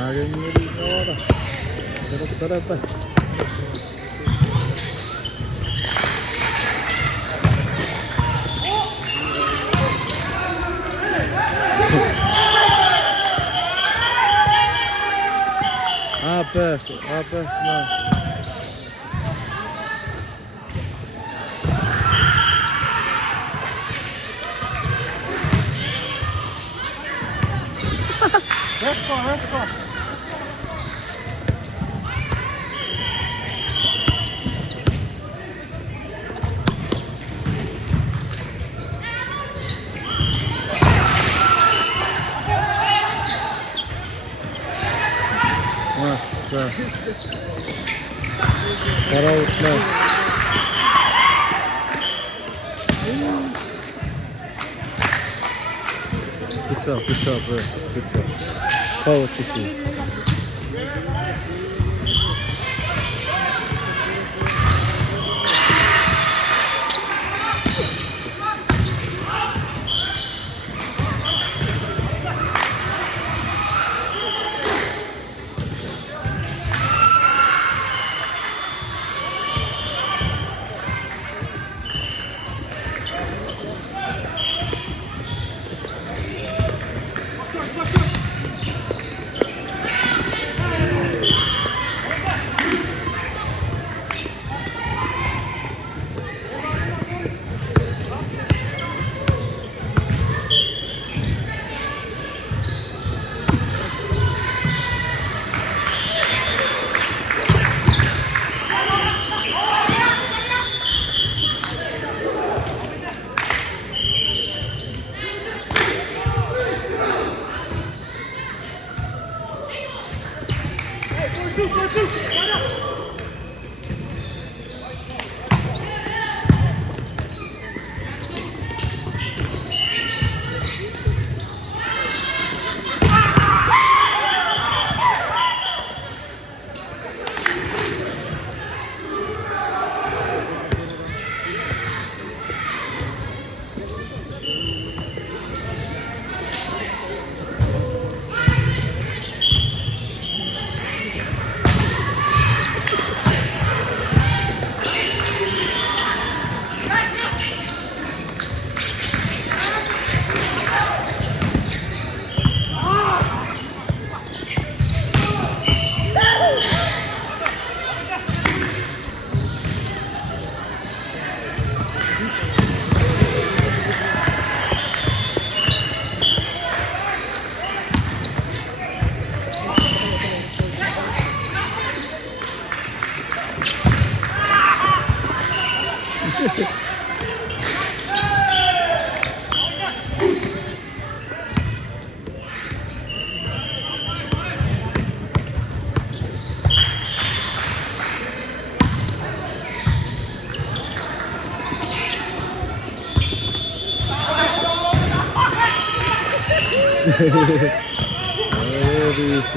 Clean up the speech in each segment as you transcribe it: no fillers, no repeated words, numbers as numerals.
Hagenleri havada. Taraf. Aperto, não. Let's go. Nossa. Para uçma. Good job, bro. Good job. Power to see.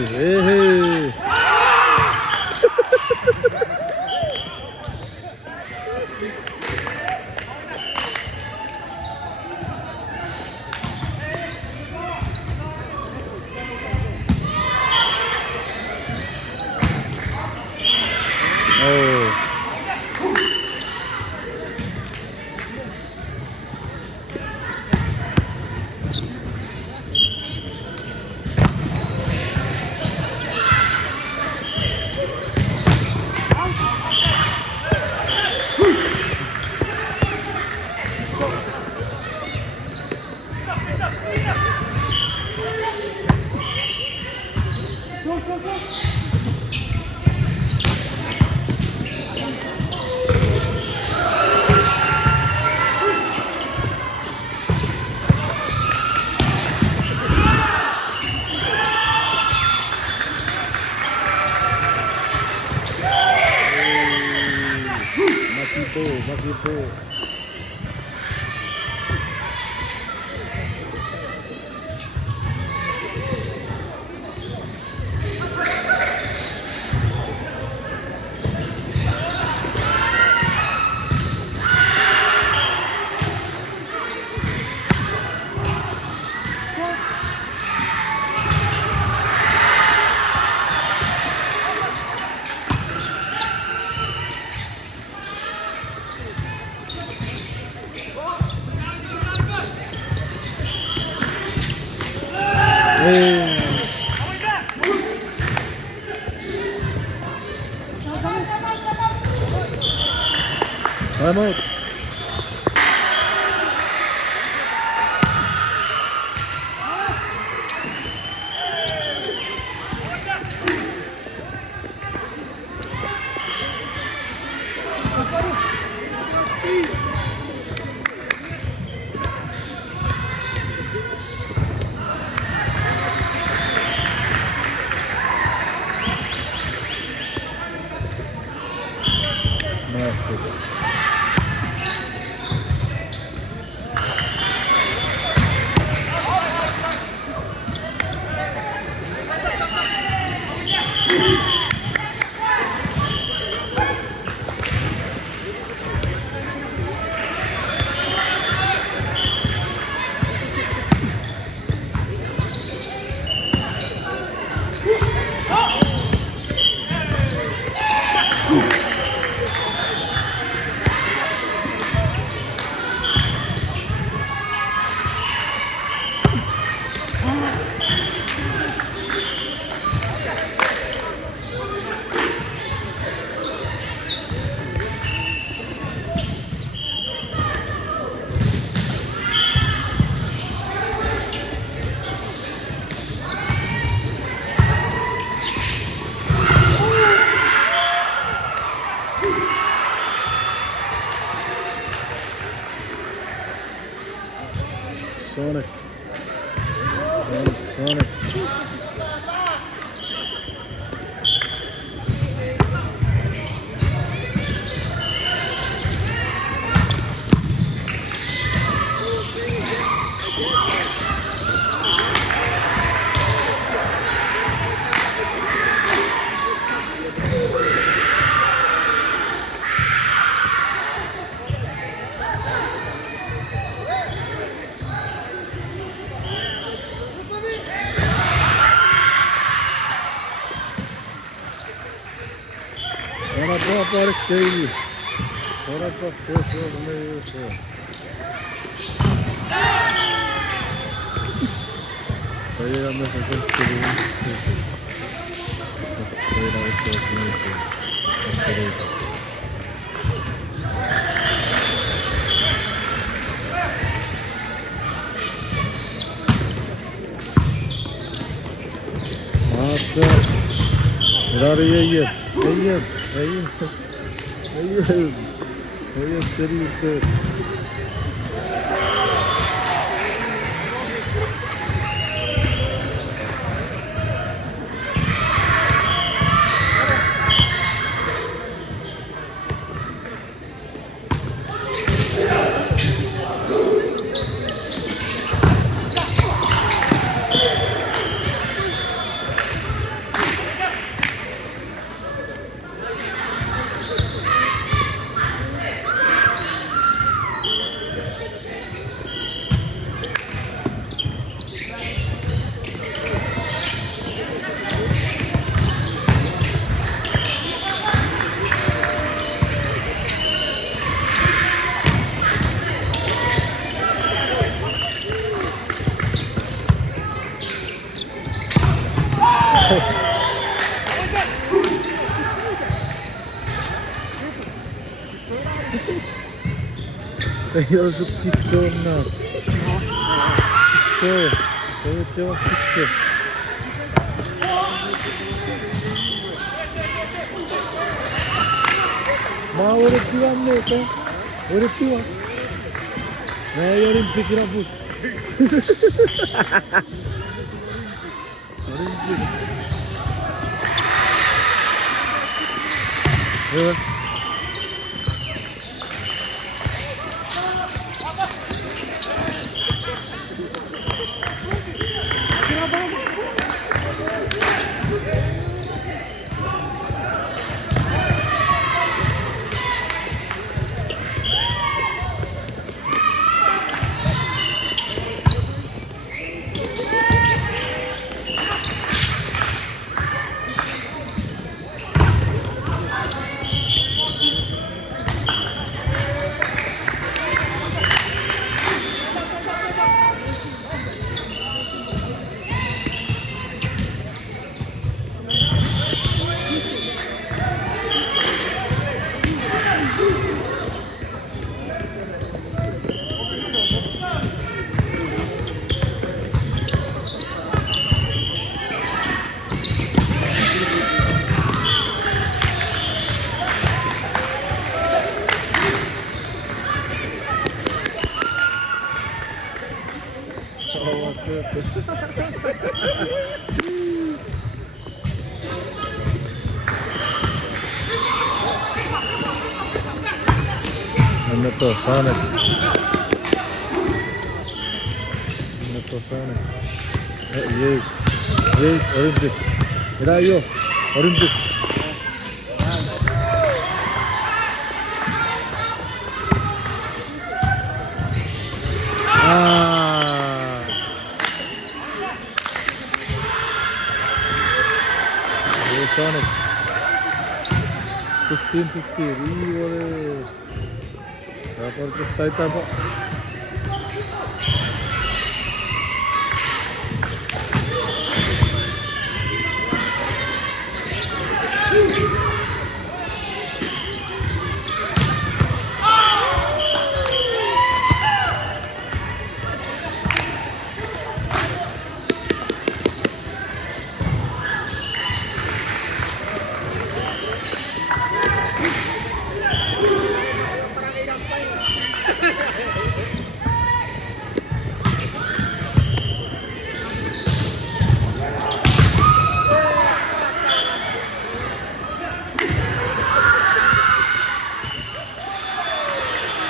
Hey. Oh. Makipo. Time out. Sonic. Sonic. Ona bak balık değil. Ona bak boş ver ne yiyorsa. Hayır ama sakın çıkırın. Hayır abi sakın. Hatta Rari yiyip, seni yuttu. Yazık gitti onlar. Gitti. Evet cevap gitti. Ma öğretmen ne o? Öğretmen. Ne yerim fikir bu? Evet. Ano to? Sonic. Ano to? Sonic. Yay. Yay. Olympic. Hilayo. Olympic. Sonic 1550 Rio perché stai tanto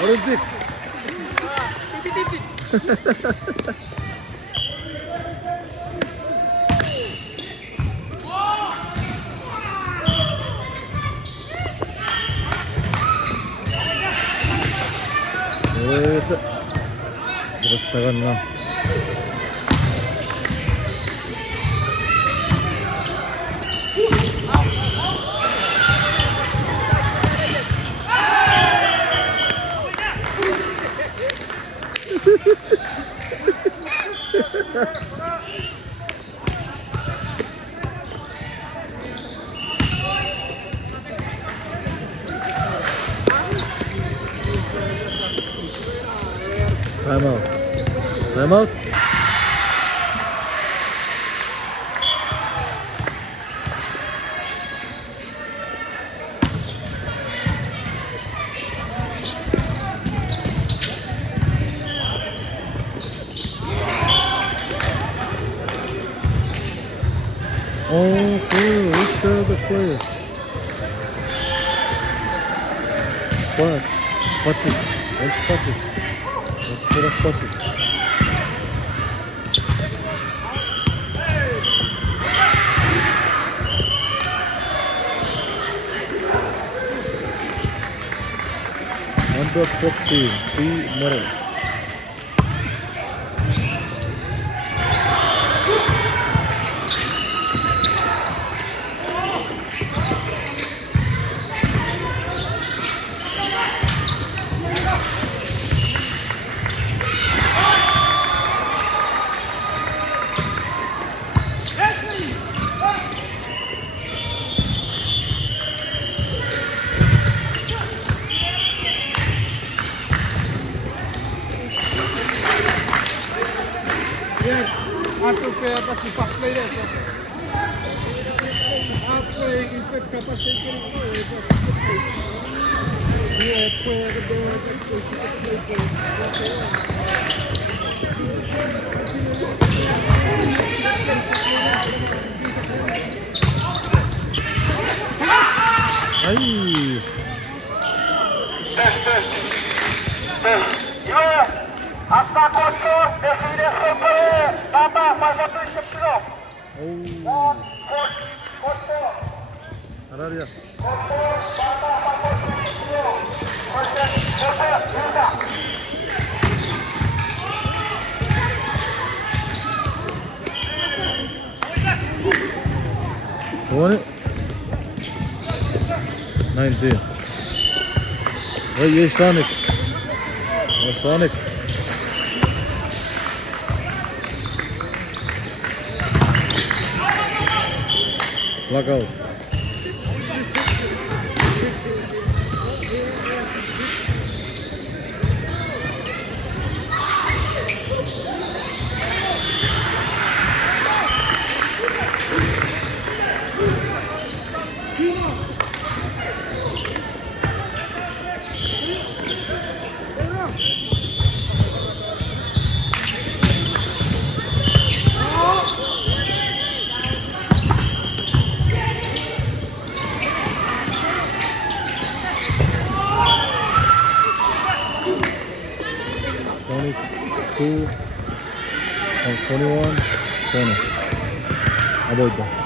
Olympic. Berasakan lah. Time out. Time out. Oh, cool. Which the player? Watch it. Let's watch it. Let's put up watch it. Number 14, P. Murray. Yes, after play kasi back play yan. After effect capacity ko Ay. Test. Yo, hasta corto, define siempre. Tapa, faz a tua excepção. Oh. Corto. Araria. Corto, tapa, faz a tua excepção. Corta. Want it? 19. Oh, yeah, Sonic. Oh, Sonic. Blackout. 22, 21, 20. Avoid that.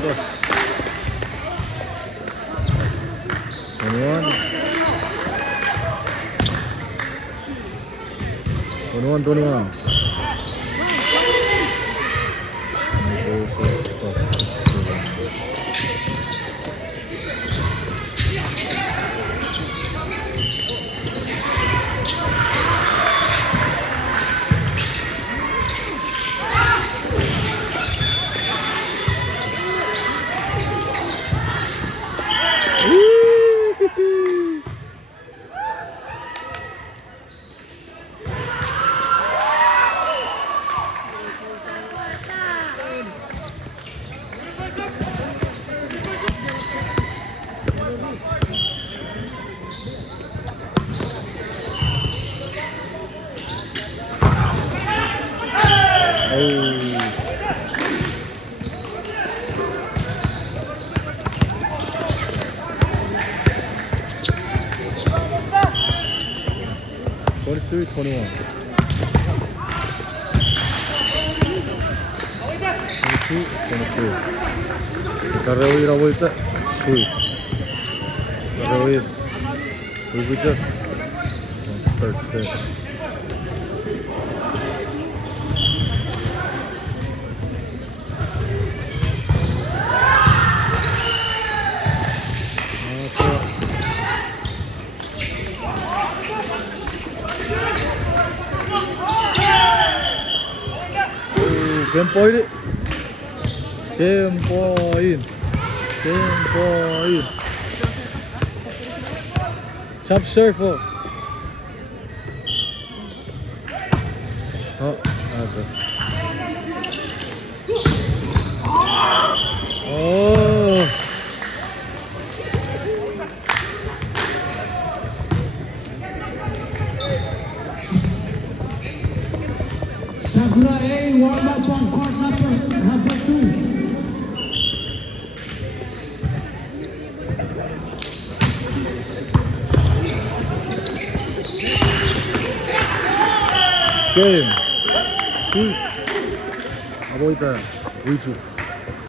Plus 21 21 21 23, 21. 22, 23. Está rehuir la vuelta. Sí. Está rehuir. We just 36. Tempo in. Tempo in. Tempo in. Chop circle. Oh, okay. Oh. Sakura A, warm up on court number 2. Game. Sweet. Avoid that. Reach